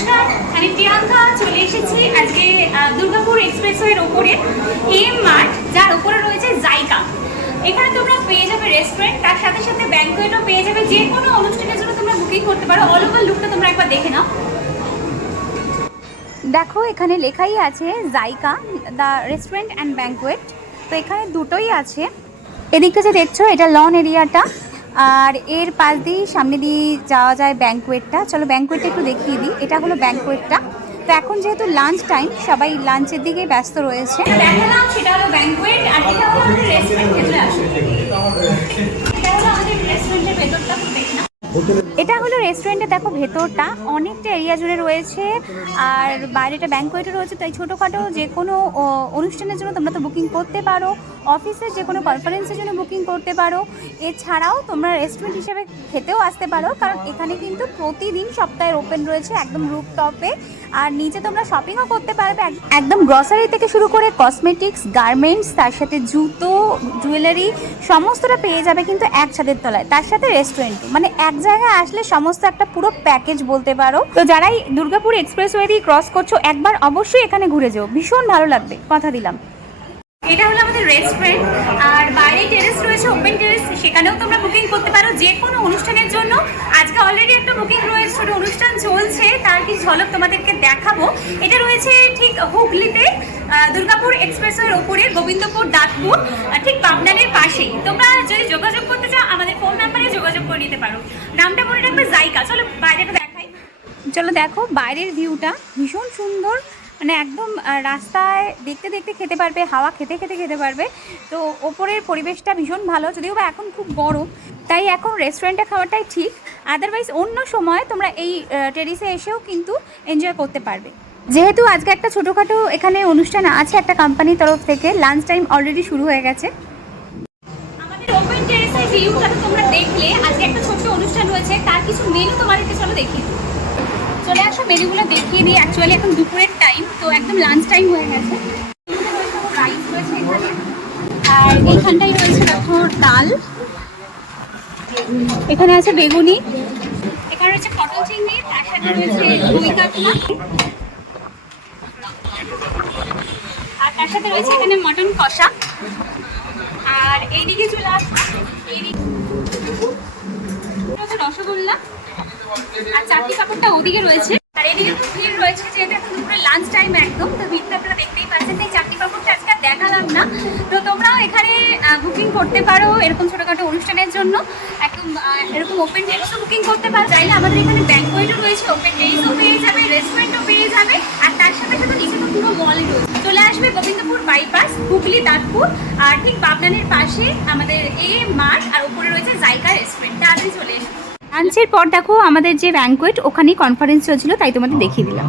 নমস্কার, আমি প্রিয়াঙ্কা চলে এসেছি আজকে দুর্গাপুর এক্সপ্রেসওয়ের ওপরে, এম মার্ট, যার ওপরে রয়েছে জাইকা। এখানে তোমরা পেয়ে যাবে রেস্টুরেন্ট তার সাথে সাথে ব্যাংকোয়েটও পেয়ে যাবে, যে কোনো অনুষ্ঠানের জন্য তোমরা বুকিং করতে পারো। অল ওভার লুকটা তোমরা একবার দেখে নাও। দেখো, এখানে লেখাই আছে Zaika the restaurant and banquet তো এখানে দুটোই আছে। এদিকটা যে দেখছ, এটা লন এরিয়াটা আর এর পাশ দিয়েই সামনে দিয়ে যাওয়া যায় ব্যাঙ্কুয়েটটা চলো ব্যাঙ্কুয়েটটা একটু দেখিয়ে দিই। এটা হলো ব্যাঙ্কুয়েটটা তো এখন যেহেতু লাঞ্চ টাইম সবাই লাঞ্চের দিকে ব্যস্ত রয়েছে। দেখালাম সেটা হলো ব্যাংকোয়েট আর এটা হলো আমাদের রেস্টুরেন্ট ভেতরে আসো এটা হলো আমাদের রেস্টুরেন্টের ভেতরটা দেখে এটা হলো রেস্টুরেন্টে দেখো ভেতরটা অনেকটা এরিয়া জুড়ে রয়েছে আর বাইরেটা ব্যাংকোয়েটে রয়েছে, তাই ছোটোখাটো যে কোনো অনুষ্ঠানের জন্য তোমরা তো বুকিং করতে পারো অফিসের যে কোনো কনফারেন্সের জন্য বুকিং করতে পারো। এছাড়াও তোমরা রেস্টুরেন্ট হিসেবে খেতেও আসতে পারো, কারণ এখানে কিন্তু প্রতিদিন সপ্তাহের ওপেন রয়েছে একদম রুপ টপে আর নিচে তোমরা শপিংও করতে পারবে। এক- একদম গ্রসারি থেকে শুরু করে কসমেটিক্স গার্মেন্টস তার সাথে জুতো জুয়েলারি সমস্তটা পেয়ে যাবে কিন্তু এক ছাদের তলায়, তার সাথে রেস্টুরেন্ট মানে এক জায়গায় আসলে সমস্ত একটা পুরো প্যাকেজ বলতে পারো। তো যারাই দুর্গাপুর এক্সপ্রেসওয়ে দিয়ে ক্রস করছ, একবার অবশ্যই এখানে ঘুরে যেও। ভীষণ ভালো লাগবে, কথা দিলাম। এটা হলো আমাদের রেস্টুরেন্ট আর বাইরে টেরেস রয়েছে ওপেন টেরেস সেখানেও তোমরা বুকিং করতে পারো যে কোনো অনুষ্ঠানের জন্য। আজকে অলরেডি একটা বুকিং রয়েছে, ছোট অনুষ্ঠান চলছে, তার কি ঝলক তোমাদেরকে দেখাবো। এটা রয়েছে ঠিক হুগলিতে দুর্গাপুর এক্সপ্রেসওয়ের ওপরে, গোবিন্দপুর, দাঁতপুর ঠিক পাবনানের পাশেই। তোমরা যদি যোগাযোগ করতে চাও, আমাদের ফোন নাম্বারে যোগাযোগ করে নিতে পারো। নামটা চলো বাইরেটা দেখাই। চলো দেখো, বাইরের ভিউটা ভীষণ সুন্দর। মানে একদম রাস্তায় দেখতে দেখতে খেতে পারবে, হাওয়া খেতে খেতে খেতে পারবে। তো ওপরের পরিবেশটা ভীষণ ভালো, যদিও বা এখন খুব গরম। তাই এখন রেস্টুরেন্টে খাওয়াটাই ঠিক। আদারওয়াইজ অন্য সময় তোমরা এই টেরিসে এসেও কিন্তু এনজয় করতে পারবে। যেহেতু আজকে একটা ছোটোখাটো এখানে অনুষ্ঠান আছে একটা কোম্পানির তরফ থেকে লাঞ্চ টাইম অলরেডি শুরু হয়ে গেছে। আমাদের ওপেন তো তোমরা দেখলে, আজকে একটা ছোট্ট অনুষ্ঠান রয়েছে, তার কিছু মেনু তোমাদেরকে চলো দেখিয়ে দিই। চলে আসো মেনুগুলো দেখিয়ে দিই। অ্যাকচুয়ালি এখন দুপুরের টাইম তো একদম লাঞ্চ টাইম হয়ে গেছে। আর এইখানটাই রয়েছে দেখো ডাল। এখানে আছে বেগুনি। এখানে রয়েছে পটল চিংড়ি, তার সাথে রয়েছে দই কাতলা। আর তার সাথে রয়েছে এখানে মটন কষা। এইদিকে চলে রয়েছে রসগোল্লা আর চাটনি পাপড়টা ওদিকে রয়েছে। আর এদিকে ভিড় রয়েছে, যেহেতু এখন দুপুরে লাঞ্চ টাইম একদম, তো ভিড়টা আপনারা দেখতেই পাচ্ছেন। তাই চাটনি পাপড়টা আজকে দেখালাম না। তো তোমরাও এখানে বুকিং করতে পারো এরকম ছোটোখাটো অনুষ্ঠানের জন্য। একদম এরকম ওপেন টেরিসও বুকিং করতে পারো। চাইলে আমাদের এখানে ব্যাংকোয়েটও রয়েছে ওপেন টেরিসও পেয়ে যাবে রেস্টুরেন্টও পেয়ে যাবে আর তার সাথে সাথে নিচে তো পুরো মলই রয়েছে চলে আসবে গোবিন্দপুর বাইপাস হুগলি দাঁতপুর আর ঠিক বাগনানের পাশে আমাদের এ মাঠ আর উপরে রয়েছে জায়গা রেস্টুরেন্ট তাড়াতাড়ি চলে এসো। লাঞ্চের পর দেখো আমাদের যে ব্যাঙ্কোয়েট ওখানেই কনফারেন্স চলছিল, তাই তোমাদের দেখিয়ে দিলাম।